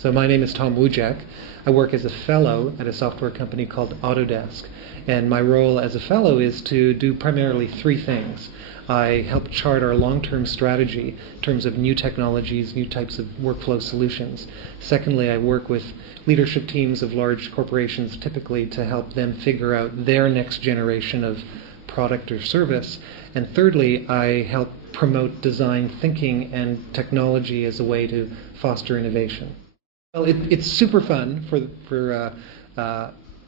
So my name is Tom Wujec. I work as a fellow at a software company called Autodesk. And my role as a fellow is to do primarily three things. I help chart our long-term strategy in terms of new technologies, new types of workflow solutions. Secondly, I work with leadership teams of large corporations typically to help them figure out their next generation of product or service. And thirdly, I help promote design thinking and technology as a way to foster innovation. Well, it's super fun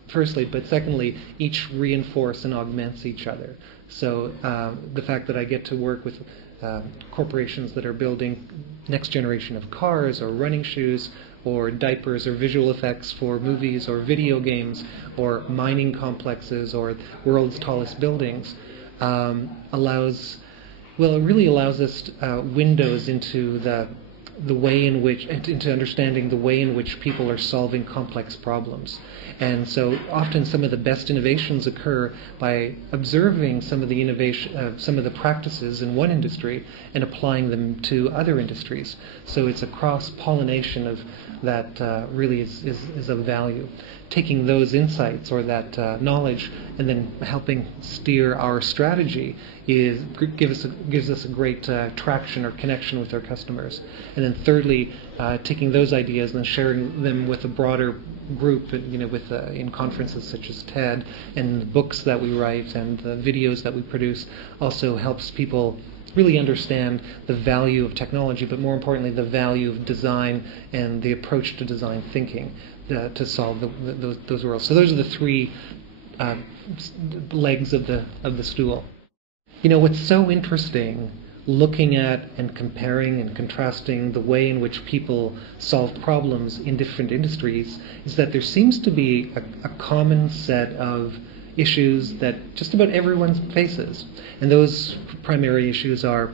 firstly, but secondly, each reinforce and augments each other. So the fact that I get to work with corporations that are building next generation of cars or running shoes or diapers or visual effects for movies or video games or mining complexes or world's tallest buildings really allows us windows into the way in which, into understanding the way in which people are solving complex problems. And so often some of the best innovations occur by observing some of the practices in one industry and applying them to other industries. So it's a cross-pollination of that really is of value. Taking those insights or that knowledge and then helping steer our strategy gives us a great traction or connection with our customers. And then thirdly, taking those ideas and sharing them with a broader group, in conferences such as TED, and the books that we write and the videos that we produce also helps people really understand the value of technology, but more importantly, the value of design and the approach to design thinking to solve those worlds. So those are the three legs of the stool. What's so interesting looking at and comparing and contrasting the way in which people solve problems in different industries is that there seems to be a common set of issues that just about everyone faces. And those primary issues are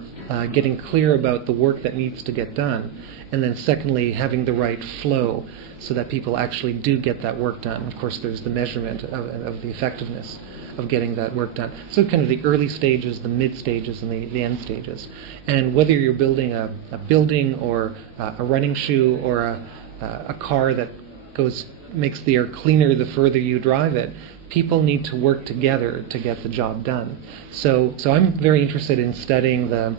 getting clear about the work that needs to get done, and then secondly, having the right flow so that people actually do get that work done. Of course, there's the measurement of the effectiveness of getting that work done. So kind of the early stages, the mid stages, and the end stages. And whether you're building a building or a running shoe or a car that makes the air cleaner the further you drive it, people need to work together to get the job done. So I'm very interested in studying the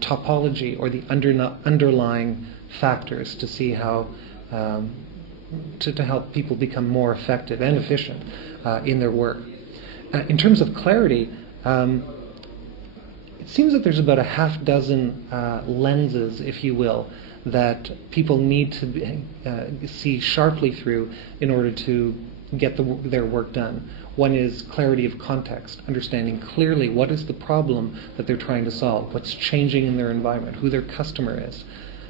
topology or the underlying factors to see how to help people become more effective and efficient in their work. In terms of clarity, it seems that there's about a half dozen lenses, if you will, that people need to see sharply through in order to get their work done. One is clarity of context, understanding clearly what is the problem that they're trying to solve, what's changing in their environment, who their customer is.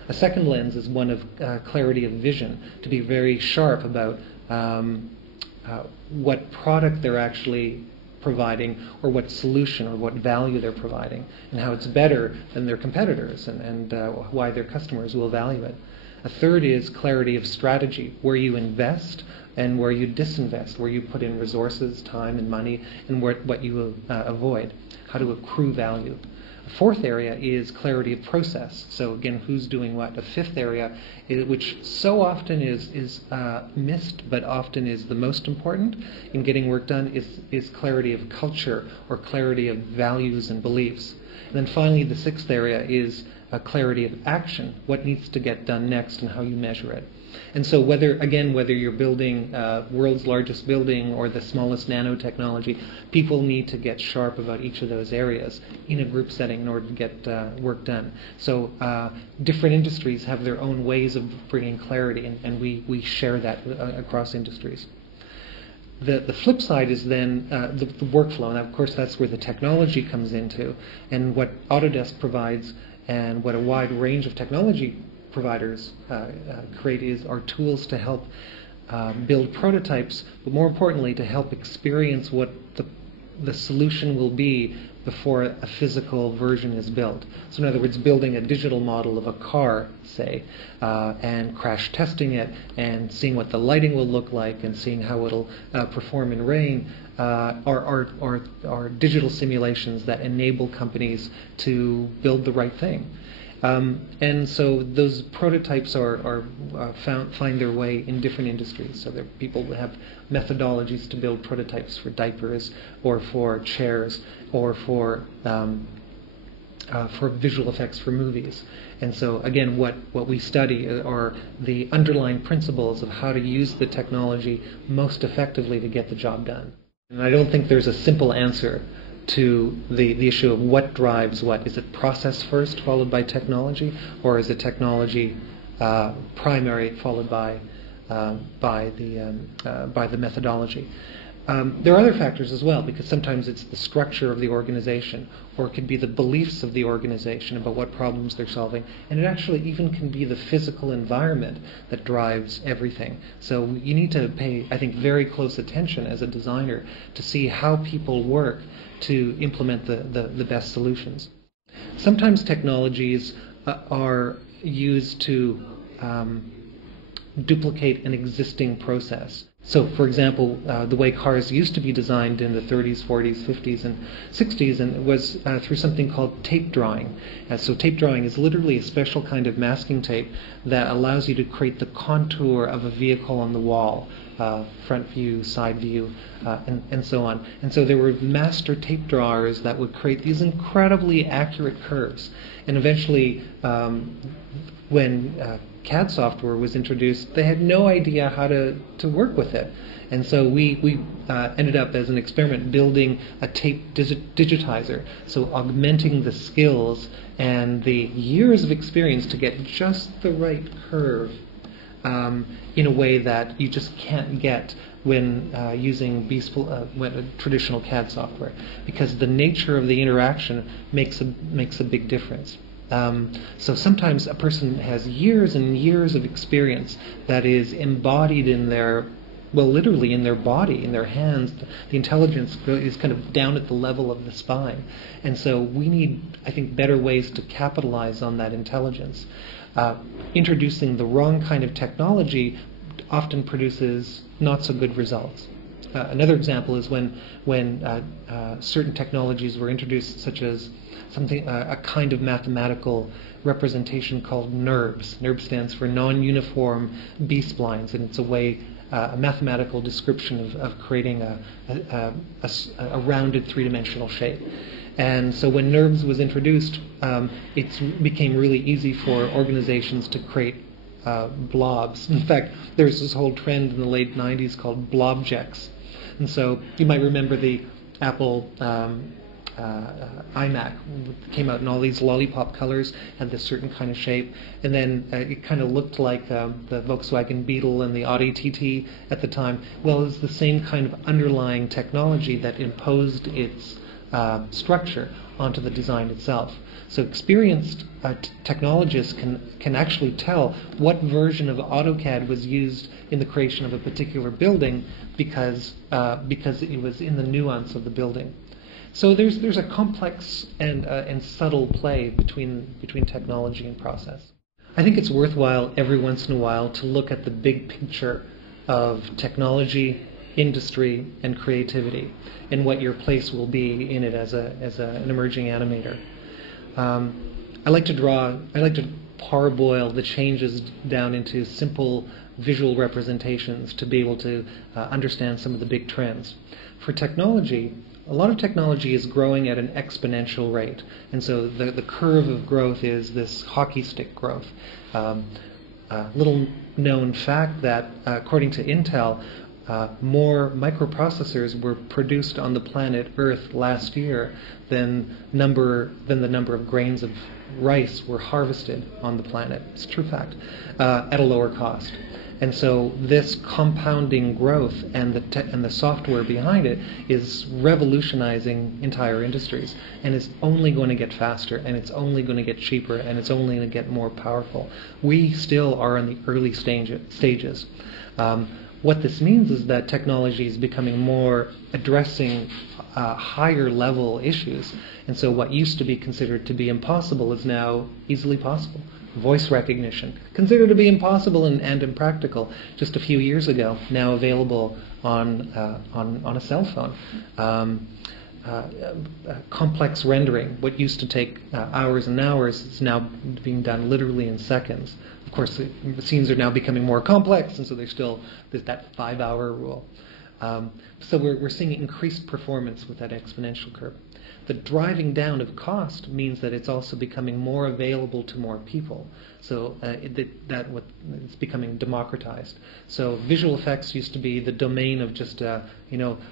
A second lens is one of clarity of vision, to be very sharp about what product they're actually providing or what solution or what value they're providing and how it's better than their competitors and why their customers will value it. A third is clarity of strategy, where you invest and where you disinvest, where you put in resources, time and money, and what you will avoid, how to accrue value. A fourth area is clarity of process. So again, who's doing what? A fifth area, which so often is missed, but often is the most important in getting work done, is clarity of culture or clarity of values and beliefs. And then finally, the sixth area is clarity of action, what needs to get done next and how you measure it. And so whether you're building world's largest building or the smallest nanotechnology, people need to get sharp about each of those areas in a group setting in order to get work done. So different industries have their own ways of bringing clarity, and we share that across industries. The flip side is then the workflow, and of course that's where the technology comes into, and what Autodesk provides and what a wide range of technology providers create are tools to help build prototypes, but more importantly to help experience what the solution will be before a physical version is built. So in other words, building a digital model of a car, say, and crash testing it and seeing what the lighting will look like and seeing how it'll perform in rain are digital simulations that enable companies to build the right thing. And so those prototypes find their way in different industries. So there are people who have methodologies to build prototypes for diapers, or for chairs, or for visual effects for movies. And so again, what we study are the underlying principles of how to use the technology most effectively to get the job done. And I don't think there's a simple answer to the issue of what drives what. Is it process first, followed by technology, or is it technology primary, followed by the methodology? There are other factors as well, because sometimes it's the structure of the organization, or it could be the beliefs of the organization about what problems they're solving, and it actually even can be the physical environment that drives everything. So you need to pay, I think, very close attention as a designer to see how people work to implement the best solutions. Sometimes technologies are used to duplicate an existing process. So, for example, the way cars used to be designed in the 30s, 40s, 50s, and 60s, and it was through something called tape drawing. So tape drawing is literally a special kind of masking tape that allows you to create the contour of a vehicle on the wall, front view, side view, and so on. And so there were master tape drawers that would create these incredibly accurate curves. And eventually, when CAD software was introduced, they had no idea how to work with it. And so we ended up, as an experiment, building a tape digitizer, so augmenting the skills and the years of experience to get just the right curve in a way that you just can't get when using traditional CAD software, because the nature of the interaction makes a big difference. So sometimes a person has years and years of experience that is embodied in their, well, literally in their body, in their hands. The intelligence is kind of down at the level of the spine. And so we need, I think, better ways to capitalize on that intelligence. Introducing the wrong kind of technology often produces not so good results. Another example is when certain technologies were introduced, such as a kind of mathematical representation called NURBS. NURBS stands for non-uniform B-splines, and it's a mathematical description of creating a rounded three-dimensional shape. And so when NURBS was introduced, it became really easy for organizations to create blobs. In fact, there's this whole trend in the late 90s called blobjects. And so you might remember the Apple iMac came out in all these lollipop colors, had this certain kind of shape, and then it kind of looked like the Volkswagen Beetle and the Audi TT at the time. Well, it was the same kind of underlying technology that imposed its structure onto the design itself. So experienced technologists can actually tell what version of AutoCAD was used in the creation of a particular building because it was in the nuance of the building. So there's a complex and subtle play between technology and process. I think it's worthwhile every once in a while to look at the big picture of technology, industry, and creativity, and what your place will be in it as an emerging animator. I like to parboil the changes down into simple visual representations to be able to understand some of the big trends. For technology, a lot of technology is growing at an exponential rate, and so the curve of growth is this hockey stick growth. Little known fact that according to Intel, more microprocessors were produced on the planet Earth last year than the number of grains of rice were harvested on the planet. It's a true fact, at a lower cost. And so this compounding growth and the software behind it is revolutionizing entire industries, and it's only going to get faster, and it's only going to get cheaper, and it's only going to get more powerful. We still are in the early stages. What this means is that technology is becoming more addressing higher level issues, and so what used to be considered to be impossible is now easily possible. Voice recognition, considered to be impossible and impractical just a few years ago, now available on a cell phone. complex rendering. What used to take hours and hours is now being done literally in seconds. Of course, the scenes are now becoming more complex, and so there's that 5-hour rule. So we're seeing increased performance with that exponential curve. The driving down of cost means that it's also becoming more available to more people. So it's becoming democratized. So visual effects used to be the domain of just the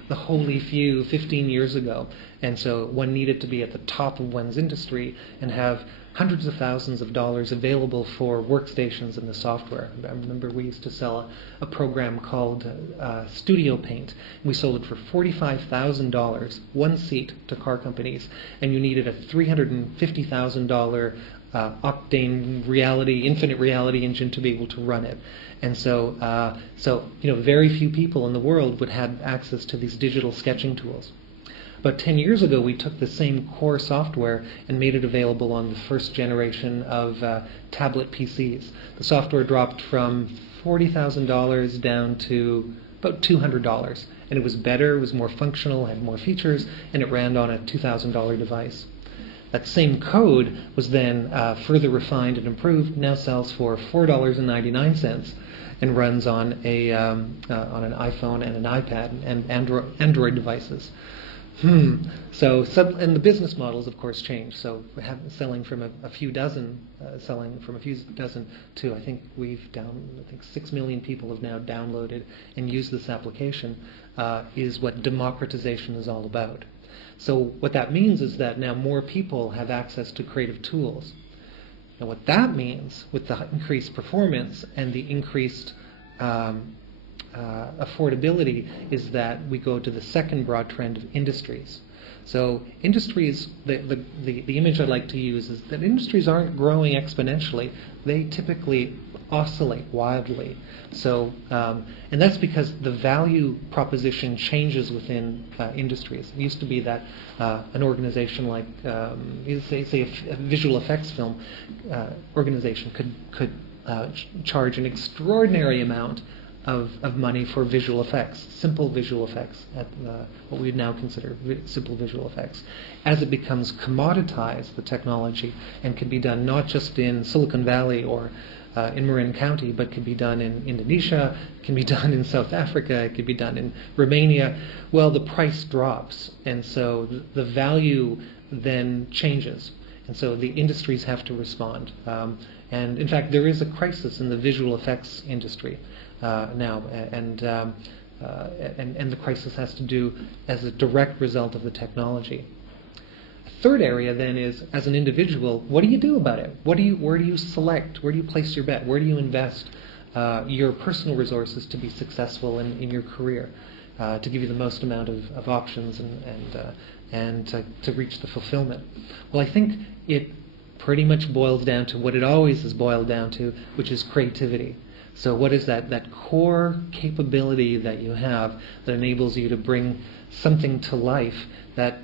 holy few 15 years ago, and so one needed to be at the top of one's industry and have hundreds of thousands of dollars available for workstations and the software. I remember we used to sell a program called Studio Paint. We sold it for $45,000, one seat, to car companies, and you needed a $350,000 Octane infinite reality engine to be able to run it. And so very few people in the world would have access to these digital sketching tools. About 10 years ago, we took the same core software and made it available on the first generation of tablet PCs. The software dropped from $40,000 down to about $200. And it was better, it was more functional, had more features, and it ran on a $2,000 device. That same code was then further refined and improved, now sells for $4.99 and runs on an iPhone and an iPad and Android devices. So and the business models, of course, changed. So selling from a few dozen to I think 6 million people have now downloaded and used this application is what democratization is all about. So what that means is that now more people have access to creative tools. Now what that means with the increased performance and the increased affordability is that we go to the second broad trend of industries. So industries, the image I like to use is that industries aren't growing exponentially. They typically oscillate wildly. So, and that's because the value proposition changes within industries. It used to be that an organization like, say a visual effects film organization could charge an extraordinary amount of money for visual effects, simple visual effects, at what we would now consider simple visual effects. As it becomes commoditized, the technology, and can be done not just in Silicon Valley or in Marin County, but can be done in Indonesia, can be done in South Africa, it can be done in Romania, well, the price drops, and so the value then changes. And so the industries have to respond. And in fact, there is a crisis in the visual effects industry now, and the crisis has to do as a direct result of the technology. A third area then is, as an individual, what do you do about it? Where do you select? Where do you place your bet? Where do you invest your personal resources to be successful in your career, to give you the most amount of options and to reach the fulfillment? Well, I think it pretty much boils down to what it always has boiled down to, which is creativity. So what is that core capability that you have that enables you to bring something to life that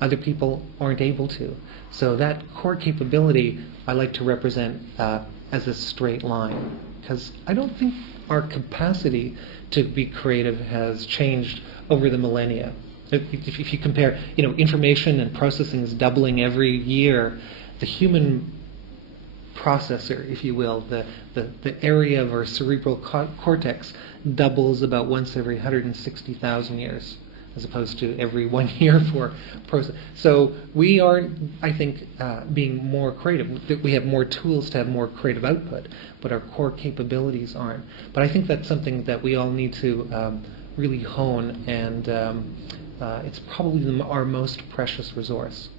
other people aren't able to? So that core capability I like to represent as a straight line, because I don't think our capacity to be creative has changed over the millennia. If you compare, information and processing is doubling every year. The human processor, if you will, the area of our cerebral cortex doubles about once every 160,000 years, as opposed to every 1 year for process. So we are, I think, being more creative. We have more tools to have more creative output, but our core capabilities aren't. But I think that's something that we all need to really hone, and it's probably our most precious resource.